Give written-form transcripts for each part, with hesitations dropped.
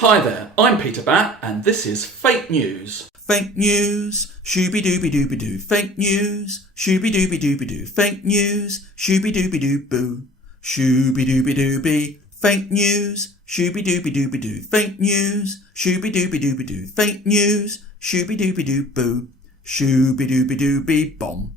Hi there, I'm Peter Batt, and this is Fake News. Fake news, shooby-dooby-dooby-doo. Fake news, shooby-dooby-dooby-doo. Fake news, shooby-dooby-doo-boo. Shooby-dooby-dooby. Fake news, shooby-dooby-dooby-doo. Fake news, shooby-dooby-dooby-doo. Fake news, shooby-dooby-doo-boo. Shooby-dooby-dooby-bomb.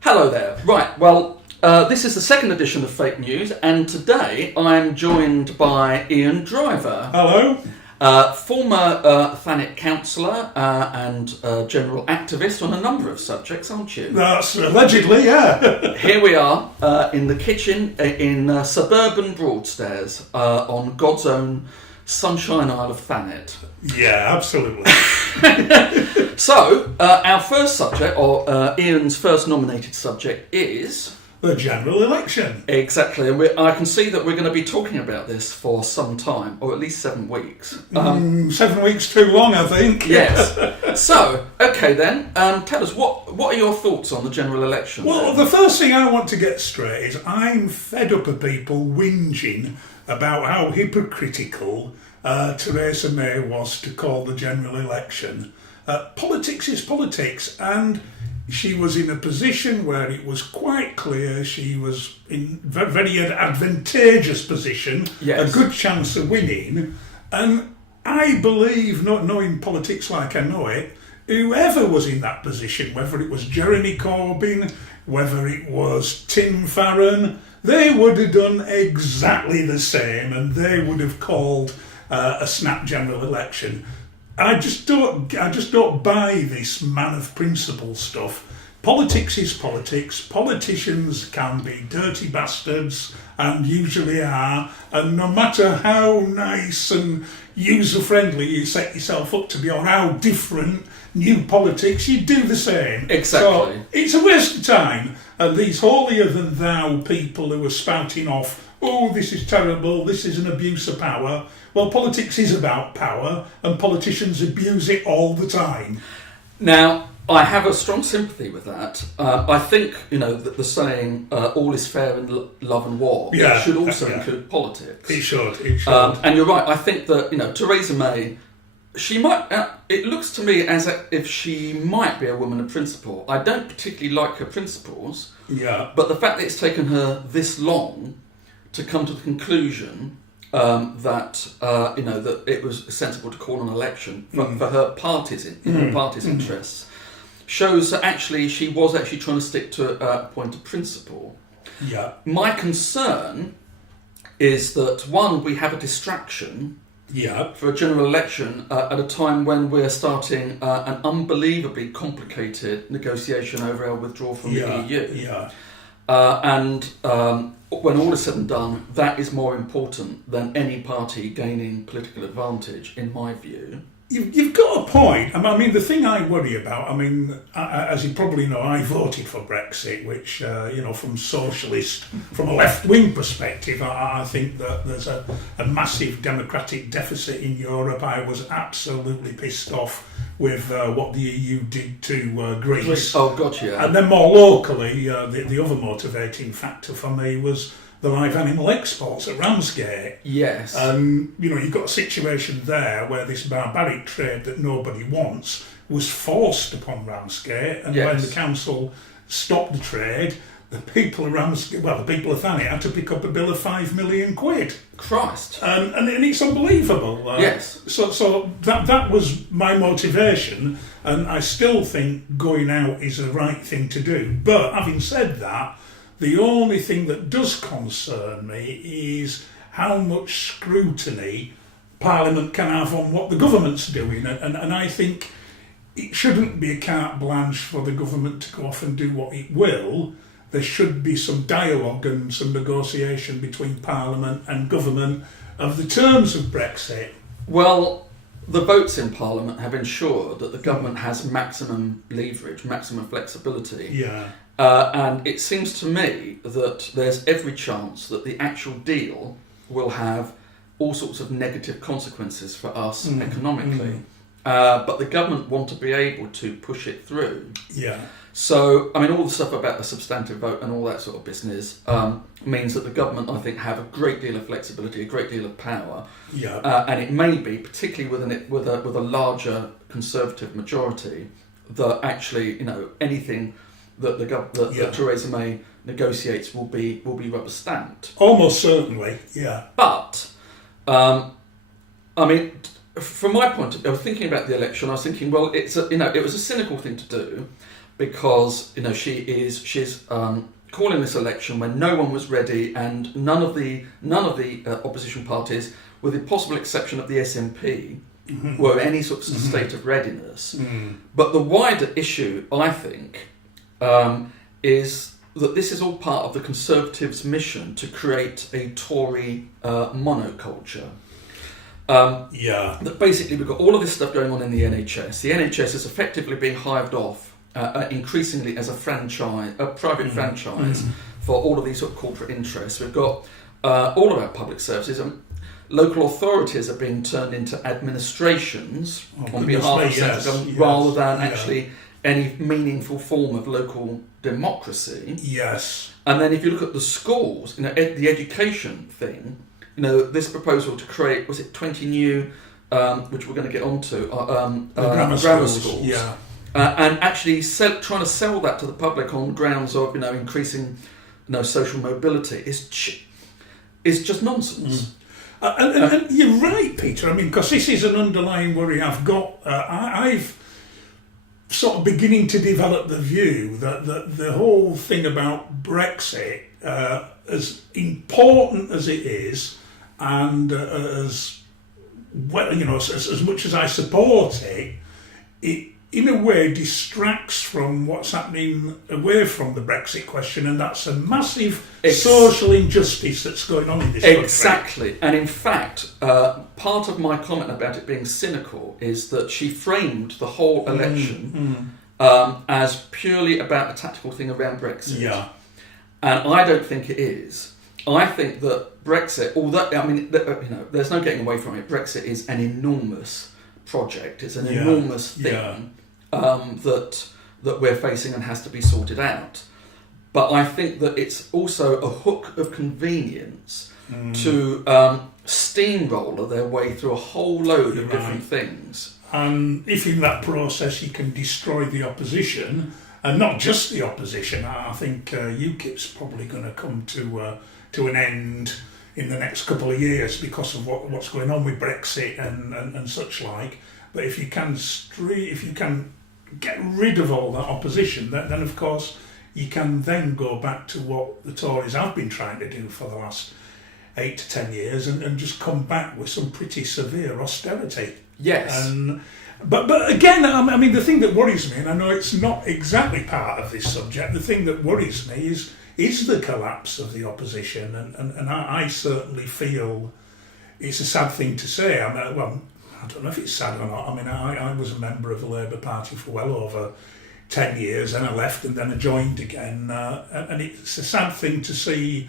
Hello there. Right, well, this is the second edition of Fake News, and today I'm joined by Ian Driver. Hello. Former Thanet councillor and general activist on a number of subjects, aren't you? That's allegedly, yeah. Here we are in the kitchen in suburban Broadstairs on God's own Sunshine Isle of Thanet. Yeah, absolutely. So, our first subject, or Ian's first nominated subject, is... the general election. Exactly, and I can see that we're going to be talking about this for some time, or at least 7 weeks. 7 weeks too long, I think. Yes. So, okay then, tell us, what are your thoughts on the general election? Well, the first thing I want to get straight is I'm fed up of people whinging about how hypocritical Theresa May was to call the general election. Politics is politics, and she was in a position where it was quite clear she was in a very advantageous position, yes. A good chance of winning. And I believe, not knowing politics like I know it, whoever was in that position, whether it was Jeremy Corbyn, whether it was Tim Farron, they would have done exactly the same, and they would have called a snap general election. I just don't buy this man of principle stuff. Politics is politics. Politicians can be dirty bastards, and usually are, and no matter how nice and user-friendly you set yourself up to be, or how different new politics, you do the same. Exactly. So it's a waste of time, and these holier-than-thou people who are spouting off, oh, this is terrible, this is an abuse of power. Well, politics is about power, and politicians abuse it all the time. Now, I have a strong sympathy with that. I think, that the saying, all is fair in love and war, it should also include politics. It should. And you're right, I think that, Theresa May, she might, it looks to me as if she might be a woman of principle. I don't particularly like her principles, but the fact that it's taken her this long to come to the conclusion that it was sensible to call an election for her party's her party's interests shows that actually she was actually trying to stick to a point of principle. Yeah. My concern is that one, we have a distraction. Yeah. For a general election at a time when we're starting an unbelievably complicated negotiation over our withdrawal from the EU. Yeah. And when all is said and done, that is more important than any party gaining political advantage, in my view. You've got a point. I mean, the thing I worry about, as you probably know, I voted for Brexit, which, from a left-wing perspective, I think that there's a massive democratic deficit in Europe. I was absolutely pissed off with what the EU did to Greece. Oh, God, yeah. And then more locally, the other motivating factor for me was the live animal exports at Ramsgate. Yes. You've got a situation there where this barbaric trade that nobody wants was forced upon Ramsgate, and when the council stopped the trade, the people of Thanet had to pick up a bill of £5 million. Christ. And it's unbelievable. Yes. So that was my motivation, and I still think going out is the right thing to do. But having said that, the only thing that does concern me is how much scrutiny Parliament can have on what the government's doing. And I think it shouldn't be a carte blanche for the government to go off and do what it will. There should be some dialogue and some negotiation between Parliament and government of the terms of Brexit. Well, the votes in Parliament have ensured that the government has maximum leverage, maximum flexibility. Yeah. And it seems to me that there's every chance that the actual deal will have all sorts of negative consequences for us economically. but the government want to be able to push it through. Yeah. So, I mean, all the stuff about the substantive vote and all that sort of business means that the government, I think, have a great deal of flexibility, a great deal of power. Yeah. And it may be, particularly with a larger Conservative majority, that actually, anything that that Theresa May negotiates will be rubber stamped. Almost certainly, yeah. But, I mean, from my point of view, thinking about the election, I was thinking, well, it was a cynical thing to do, because she's calling this election when no one was ready, and none of the opposition parties, with the possible exception of the SNP, were any sort of state of readiness. But the wider issue, I think, is that this is all part of the Conservatives' mission to create a Tory monoculture. That basically we've got all of this stuff going on in the NHS. The NHS is effectively being hived off increasingly as a private franchise for all of these sort of corporate interests. We've got all of our public services. Local authorities are being turned into administrations on behalf of central government, rather than actually any meaningful form of local democracy. Yes. And then if you look at the schools, the education thing, this proposal to create, 20 new, which we're going to get onto, grammar schools. Yeah. And actually trying to sell that to the public on grounds of, increasing, social mobility is just nonsense. And you're right, Peter. I mean, because this is an underlying worry I've got. I've sort of beginning to develop the view that the whole thing about Brexit, as important as it is, and as well, as much as I support it, it in a way distracts from what's happening away from the Brexit question, and that's a massive social injustice that's going on in this country. Exactly. And in fact, part of my comment about it being cynical is that she framed the whole election as purely about a tactical thing around Brexit. Yeah. And I don't think it is. I think that Brexit, although, there's no getting away from it, Brexit is an enormous project. It's an enormous thing that we're facing and has to be sorted out. But I think that it's also a hook of convenience to steamroller their way through a whole load of different things. And if in that process you can destroy the opposition, and not just the opposition, I think UKIP's probably going to come to an end in the next couple of years because of what's going on with Brexit and such like. But if you can get rid of all that opposition, then of course you can then go back to what the Tories have been trying to do for the last 8 to 10 years and just come back with some pretty severe austerity. Yes. But again, I mean, the thing that worries me, and I know it's not exactly part of this subject, the thing that worries me is the collapse of the opposition, and I certainly feel it's a sad thing to say. I don't know if it's sad or not. I mean, I was a member of the Labour Party for well over 10 years, and I left and then I joined again. And it's a sad thing to see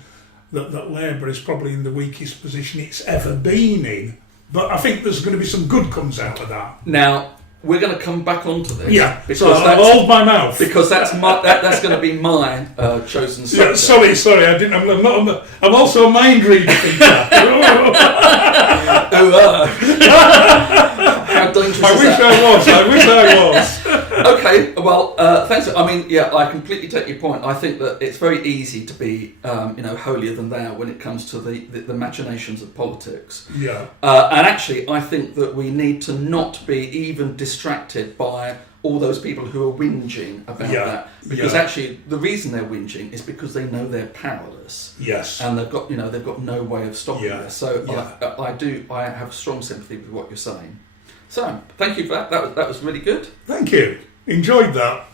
that Labour is probably in the weakest position it's ever been in. But I think there's going to be some good comes out of that. Now, we're going to come back onto this. Yeah, so I'll hold my mouth. Because that's that's going to be my chosen subject. Yeah, sorry, I didn't. I'm also a mind reader. How dangerous I wish I was. Okay, well, thanks. I mean, I completely take your point. I think that it's very easy to be, holier than thou when it comes to the machinations of politics. Yeah. And actually, I think that we need to not be even distracted by all those people who are whinging about that, because actually the reason they're whinging is because they know they're powerless. Yes. And they've got no way of stopping this. So I have strong sympathy with what you're saying. So thank you for that. That was really good. Thank you. Enjoyed that.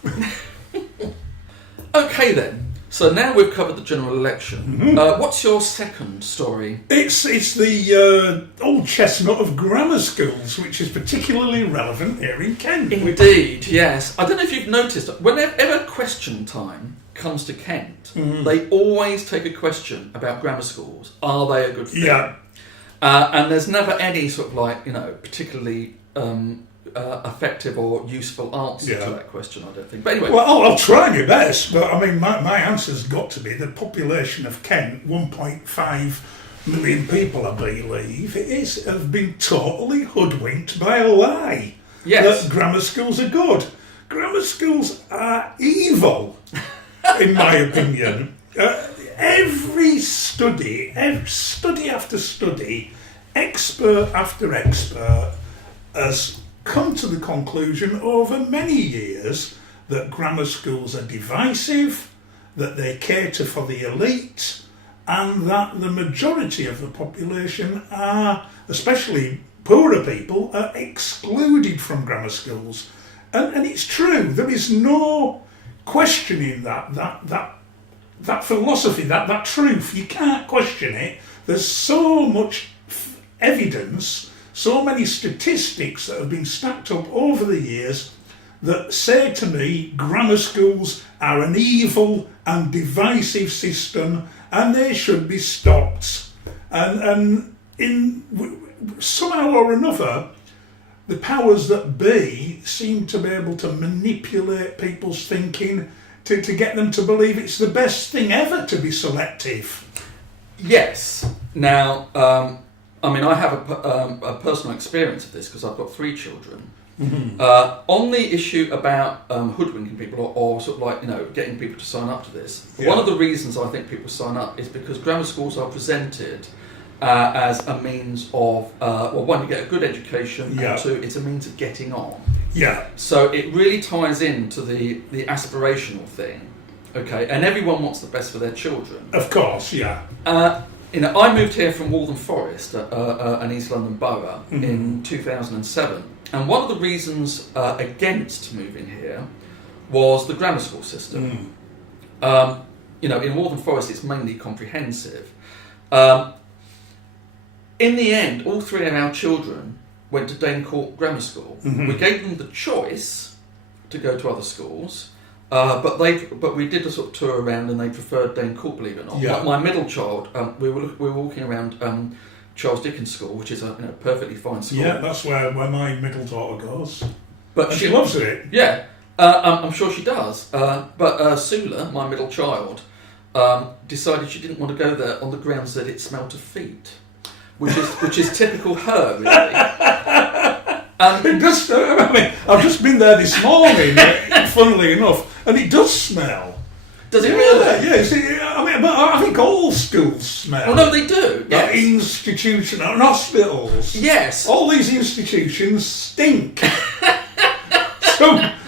Okay then. So now we've covered the general election. What's your second story? It's the old chestnut of grammar schools, which is particularly relevant here in Kent. Indeed, yes. I don't know if you've noticed, whenever question time comes to Kent, they always take a question about grammar schools. Are they a good thing? Yeah. And there's never any sort of particularly effective or useful answer to that question, I don't think. But anyway. Well, I'll try my best, but I mean, my answer's got to be the population of Kent, 1.5 million people, I believe, have been totally hoodwinked by a lie. Yes. That grammar schools are good. Grammar schools are evil, in my opinion. Every study after study, expert after expert, has come to the conclusion over many years that grammar schools are divisive, that they cater for the elite, and that the majority of the population are, especially poorer people, are excluded from grammar schools. And it's true, there is no questioning that philosophy, that truth. You can't question it. There's so much evidence, so many statistics that have been stacked up over the years that say to me grammar schools are an evil and divisive system and they should be stopped. And in somehow or another, the powers that be seem to be able to manipulate people's thinking to get them to believe it's the best thing ever to be selective. Yes. Now, I mean, I have a personal experience of this because I've got 3 children. Mm-hmm. On the issue about hoodwinking people or sort of like, getting people to sign up to this, one of the reasons I think people sign up is because grammar schools are presented as a means of, one, you get a good education, and 2, it's a means of getting on. Yeah. So it really ties into the aspirational thing, okay? And everyone wants the best for their children. Of course, yeah. I moved here from Waltham Forest, an East London borough, in 2007. And one of the reasons against moving here was the grammar school system. In Waltham Forest, it's mainly comprehensive. In the end, all 3 of our children went to Dane Court Grammar School. Mm-hmm. We gave them the choice to go to other schools, but we did a sort of tour around and they preferred Dane Court, believe it or not. Yeah. My middle child, we were walking around Charles Dickens School, which is a perfectly fine school. Yeah, that's where my middle daughter goes. But she loves it. Yeah, I'm sure she does. But Sula, my middle child, decided she didn't want to go there on the grounds that it smelt of feet. Which is typical her, really. It does. I mean, I've just been there this morning, funnily enough, and it does smell. Does it really? Yeah. See, I think all schools smell. Oh no, they do. Yes. Institutions and hospitals. Yes. All these institutions stink.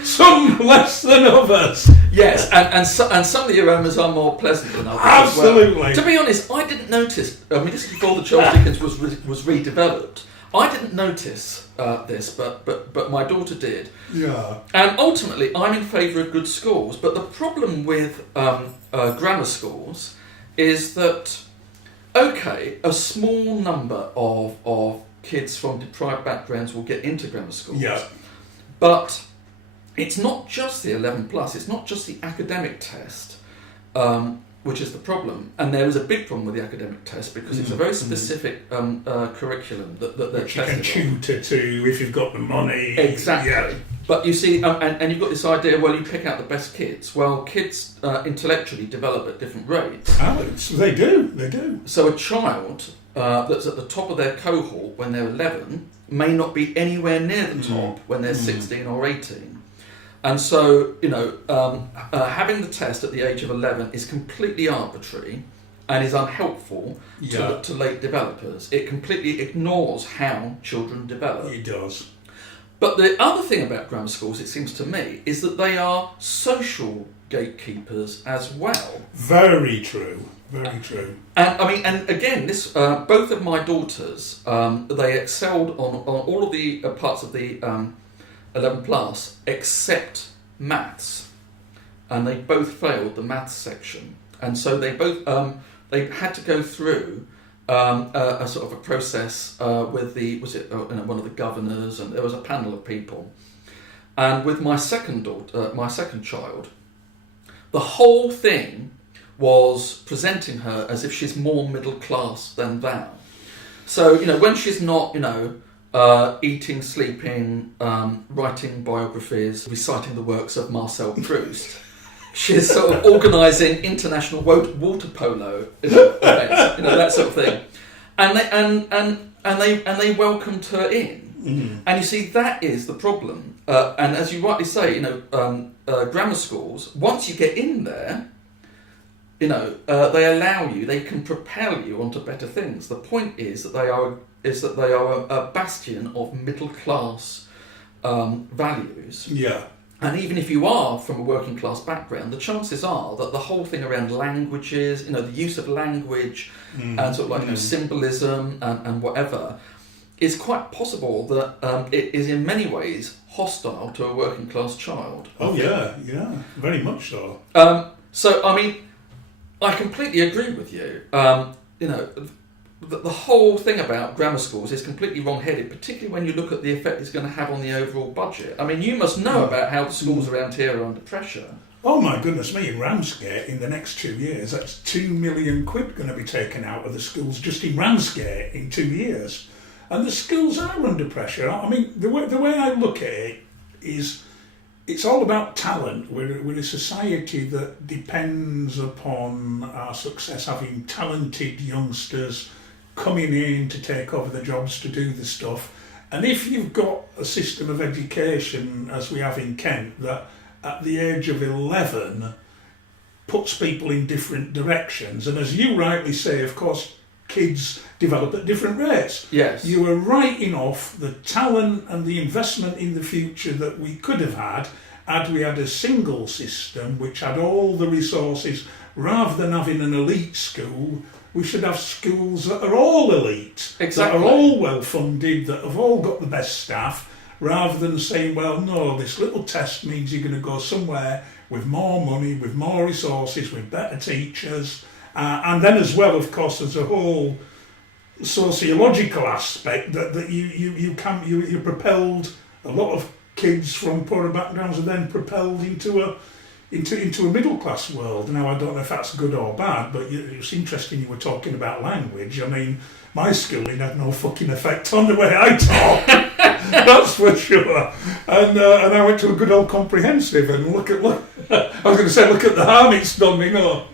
Some less than others. Yes, and some of the aromas are more pleasant than others. Absolutely. As well. To be honest, I didn't notice. I mean, this is before the Charles Dickens was redeveloped. I didn't notice this, but my daughter did. Yeah. And ultimately, I'm in favour of good schools. But the problem with grammar schools is that, okay, a small number of kids from deprived backgrounds will get into grammar schools. Yeah. But it's not just the 11 plus, it's not just the academic test, which is the problem. And there is a big problem with the academic test because it's a very specific curriculum that they're which you can tested tutor to if you've got the money. Exactly. Yeah. But you see, and you've got this idea, well, you pick out the best kids. Well, kids intellectually develop at different rates. They do. So a child that's at the top of their cohort when they're 11 may not be anywhere near the top when they're 16 or 18. And so, having the test at the age of 11 is completely arbitrary and is unhelpful to late developers. It completely ignores how children develop. It does. But the other thing about grammar schools, it seems to me, is that they are social gatekeepers as well. Very true. Very true. And again, this both of my daughters, they excelled on all of the parts of the 11 plus except maths, and they both failed the maths section, and so they both they had to go through a sort of a process with one of the governors, and there was a panel of people, and with my second child, the whole thing was presenting her as if she's more middle class than thou. So when she's not eating, sleeping, writing biographies, reciting the works of Marcel Proust. She's sort of organising international water polo events, that sort of thing, and they welcomed her in. Mm. And you see, that is the problem. And as you rightly say, grammar schools, once you get in there, they allow you, they can propel you onto better things. The point is that they are a bastion of middle class values. Yeah. And even if you are from a working class background, the chances are that the whole thing around languages, the use of language and sort of like symbolism and whatever, is quite possible that it is in many ways hostile to a working class child. Oh yeah, very much so. So I mean, I completely agree with you. The whole thing about grammar schools is completely wrong-headed, particularly when you look at the effect it's going to have on the overall budget. I mean, you must know about how the schools around here are under pressure. Oh my goodness me, in Ramsgate, in the next 2 years, that's £2 million going to be taken out of the schools just in Ramsgate in 2 years. And the schools are under pressure. I mean, the way I look at it is it's all about talent. We're a society that depends upon our success, having talented youngsters coming in to take over the jobs, to do the stuff. And if you've got a system of education, as we have in Kent, that at the age of 11 puts people in different directions, and as you rightly say, of course, kids develop at different rates. Yes. You are writing off the talent and the investment in the future that we could have had we had a single system which had all the resources. Rather than having an elite school, we should have schools that are all elite, exactly, that are all well funded, that have all got the best staff, rather than saying, well, no, this little test means you're going to go somewhere with more money, with more resources, with better teachers. And then as well, of course, there's a whole sociological aspect that you're propelled. A lot of kids from poorer backgrounds are then propelled into a middle class world. Now, I don't know if that's good or bad, but it's interesting you were talking about language. I mean, my schooling had no fucking effect on the way I talk. That's for sure. And I went to a good old comprehensive, and look. I was going to say, look at the harm it's done me. No.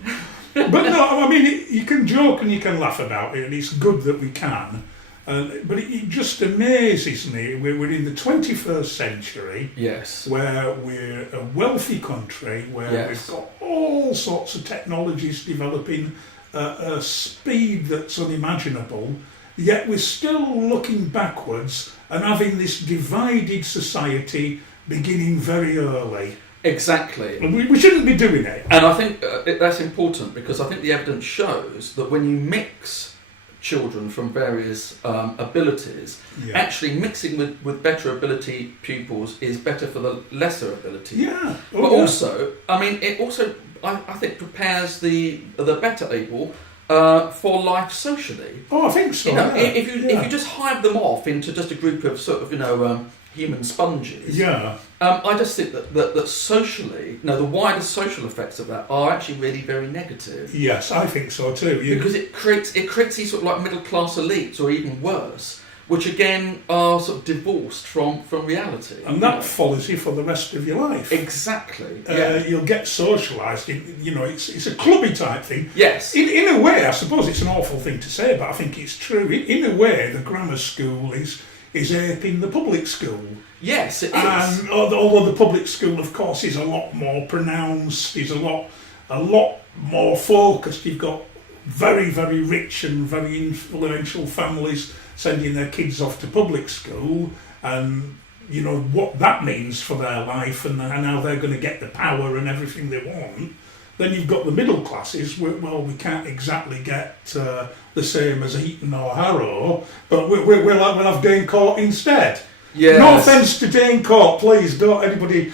But no, I mean, you can joke and you can laugh about it, and it's good that we can. But it just amazes me. We're in the 21st century, yes, where we're a wealthy country, where yes, we've got all sorts of technologies developing at a speed that's unimaginable, yet we're still looking backwards and having this divided society beginning very early. Exactly. And we shouldn't be doing it. And I think that's important, because I think the evidence shows that when you mix children from various abilities, actually mixing with better ability pupils is better for the lesser ability. Yeah. Also, I mean, it also, I think, prepares the better able for life socially. Oh, I think so. If you just hive them off into just a group of sort of human sponges. Yeah. I just think that socially, the wider social effects of that are actually really very negative. Yes, I think so too. Because it creates these sort of like middle class elites, or even worse, which again are sort of divorced from reality. And that follows you for the rest of your life. Exactly. You'll get socialised. It's a clubby type thing. Yes. In a way, I suppose it's an awful thing to say, but I think it's true. In a way, the grammar school is aping the public school. Yes, it is. And although the public school, of course, is a lot more pronounced, is a lot more focused. You've got very, very rich and very influential families sending their kids off to public school, and what that means for their life and how they're going to get the power and everything they want. Then you've got the middle classes. We can't exactly get the same as Eton or Harrow, but we'll have Dane Court instead. Yes. No offence to Dane Court, please don't anybody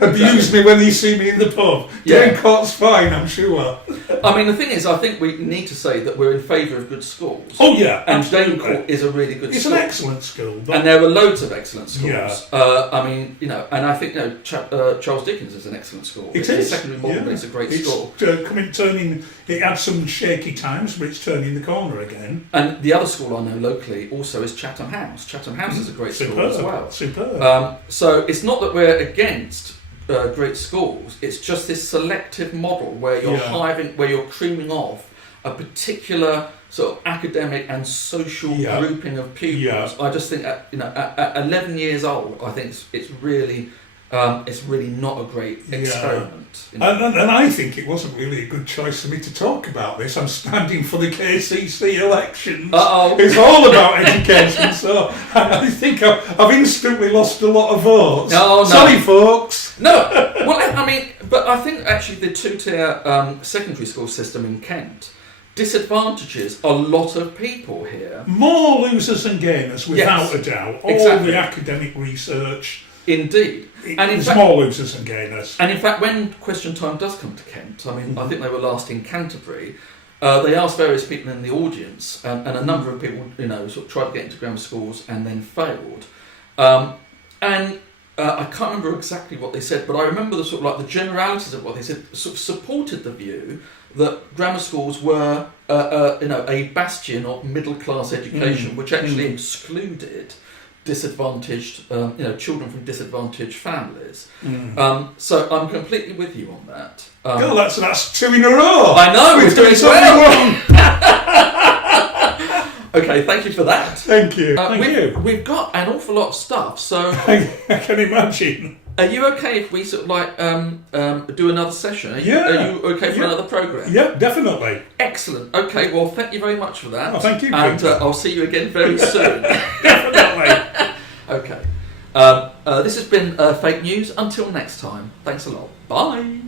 abuse me when you see me in the pub. Dane Court's fine, I'm sure. I mean, the thing is, I think we need to say that we're in favour of good schools. Oh yeah, and Dane Court is a really good school. It's an excellent school. And there are loads of excellent schools. Yeah. I mean, and I think Charles Dickens is an excellent school. It's a secondary model, but it's a great school. It had some shaky times, but it's turning the corner again. And the other school I know locally also is Chatham House. Chatham House is a great school as well. Superb. So it's not that we're against great schools. It's just this selective model where you're creaming off a particular sort of academic and social grouping of pupils. I just think at 11 years old, I think it's really not a great experiment. And I think it wasn't really a good choice for me to talk about this. I'm standing for the KCC elections. It's all about education, so I think I've instantly lost a lot of votes. No. Sorry, folks. No, well, I mean, but I think actually the two-tier secondary school system in Kent disadvantages a lot of people here. More losers than gainers, without a doubt. All the academic research. Indeed. And in fact, more losers than gainers. And in fact, when Question Time does come to Kent, I mean, I think they were last in Canterbury, they asked various people in the audience, and a number of people, sort of tried to get into grammar schools and then failed. I can't remember exactly what they said, but I remember the generalities of what they said sort of supported the view that grammar schools were, a bastion of middle-class education, which actually excluded disadvantaged, children from disadvantaged families. So I'm completely with you on that. That's two in a row. I know, we're doing something wrong. Okay, thank you for that. Thank you. We've got an awful lot of stuff, so I can imagine. Are you okay if we sort of do another session? Are you okay for another programme? Yeah, definitely. Excellent. Okay, well, thank you very much for that. Oh, thank you, and Peter. I'll see you again very soon. Definitely. Okay. This has been Fake News. Until next time. Thanks a lot. Bye.